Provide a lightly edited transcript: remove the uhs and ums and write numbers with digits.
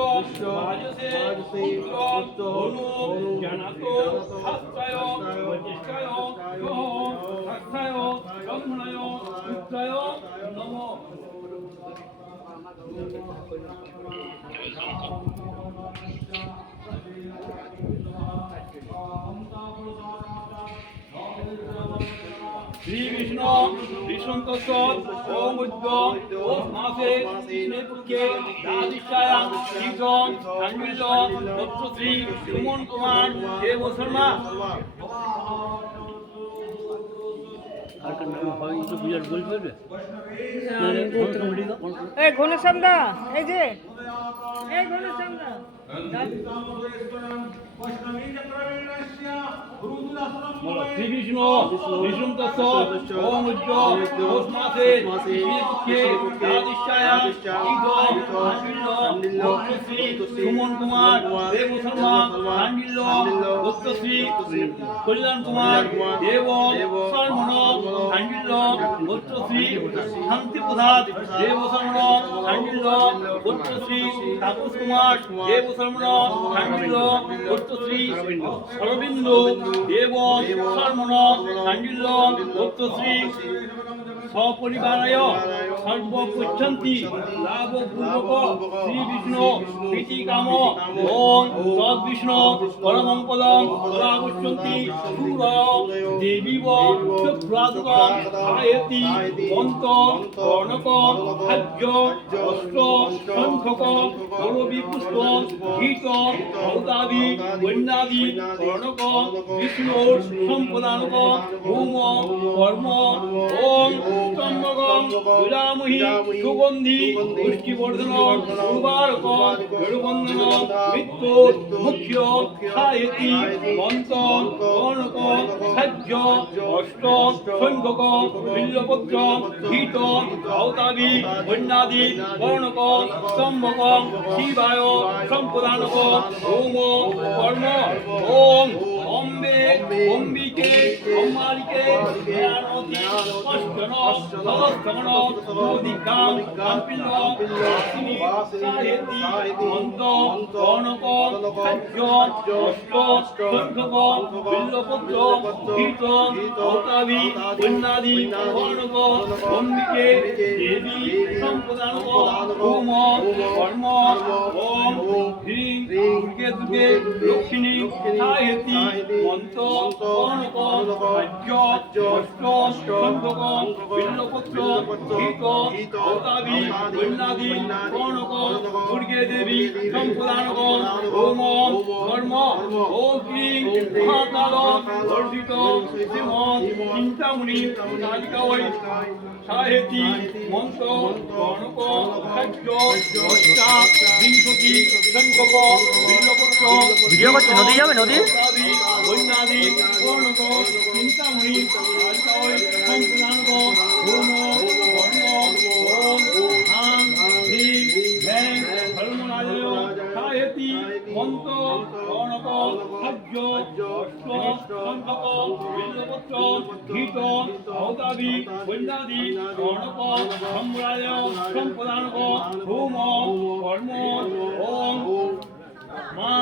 রাজসে পুত্র অনু জানাত শাস্ত্রায় প্রতিষ্ঠায় শাস্ত্রায় ব্রহ্মণায় পুত্রায় নমঃ। শ্রী বিষ্ণু বিষ্ণু তৎসৎ ওম উদ্য ওম মাসে কৃষ্ণে পক্ষে দ্বাদশায়াং কীর্তন সান্নিধ্য তত্ত্ব শ্রী সুমন কুমার দেব শর্মা। এই ঘনশ্যাম দা, এই যে এই ঘনশ্যাম দা শ্রী বিষ্ণু বিষ্ণু তৎসৎ ওম উদ্য ওম মাসে কৃষ্ণে পক্ষে দ্বাদশায়াং কীর্তন সান্নিধ্য তত্ত্ব শ্রী সুমন কুমার দেব শর্মা সান্নিধ্য তত্ত্ব শ্রী কল্যাণ কুমার দেব শর্মণ সান্নিধ্য তত্ত্ব শ্রী শান্তি প্রসাদ দেব শর্মণ সান্নিধ্য তত্ত্ব শ্রী তাপস কুমার দেব শর্মণ সান্নিধ্য তত্ত্ব শ্রী অরবিন্দ দেব শর্মণ সান্নিধ্য তত্ত্ব শ্রী সপরিবারায় সর্বপৃচ্ছন্তি লাভপূর্বক শ্রী বিষ্ণু প্রীতি কাম ওং তদ্বিষ্ণু পরমং পদং লাভুচ্ছন্তি সুরয় দেবীব চক্রাদুকং আয়তি মন্ত কর্ণক খাদ্য অস্ত্র সংখ্যক গৌরবী পুষ্প গীত ভৌতাদি বন্যাদি কর্ণক বিষ্ণুর সম্পদানক হোম কর্ম ওং ত্রম্বকং বিরামহি সুগন্ধি পুষ্টিবর্ধন উর্বারক গরুবন্ধন মৃত্যু মুখ্য সায়তি মন্ত কর্ণক খাদ্য অষ্ট সংখ্যক বিল্লপত্র গীত ভৌতাদি বন্যাদি কর্ণক স্তম্ভক শিবায় সম্পদানক হোম কর্ম ওং অম্বে অম্বিকে অম্বালিকে জ্ঞানতি অষ্টন সহস্রগণ অধিকাম কাম্পিল বাসিনী সাহেতি মন্ত কর্ণক খাদ্য অষ্ট সংখ্যক বিল্লপত্র গীত ভৌতাদি বন্যাদি কর্ণক অম্বিকে দেবী সম্পদানক হোম কর্ম ওম হ্রিং দুর্গে দুর্গে লক্ষ্মী সাহেতি মন্ত কর্ণক খাদ্য অষ্ট সংখ্যক বিল্লপত্র গীত ভৌতাদি বন্যাদি কর্ণক দুর্গে দেবী সম্পদানক হোম কর্ম ওম ক্লীং মহাকাল বর্ধিত শ্রীমৎ চিন্তামণি কালিকায় সাহেতি মন্ত কর্ণক খাদ্য অষ্টাবিংশতি সংখ্যক বিল্লপত্র ভিডিও করছে, নদী যাবে, নদী বন্যাদি কর্ণক চিন্তামণি কালিকায় সম্পদানক হোম কর্ম ওম হাং হ্রিং ভ্যাং ধর্মরাজয় সাহেতি মন্ত কর্ণক খাদ্য অষ্ট সংখ্যক বিল্লপত্র গীত ভৌতাদি বন্যাদি কর্ণক ধর্মরাজয় সম্পদানক হোম কর্ম ওম মা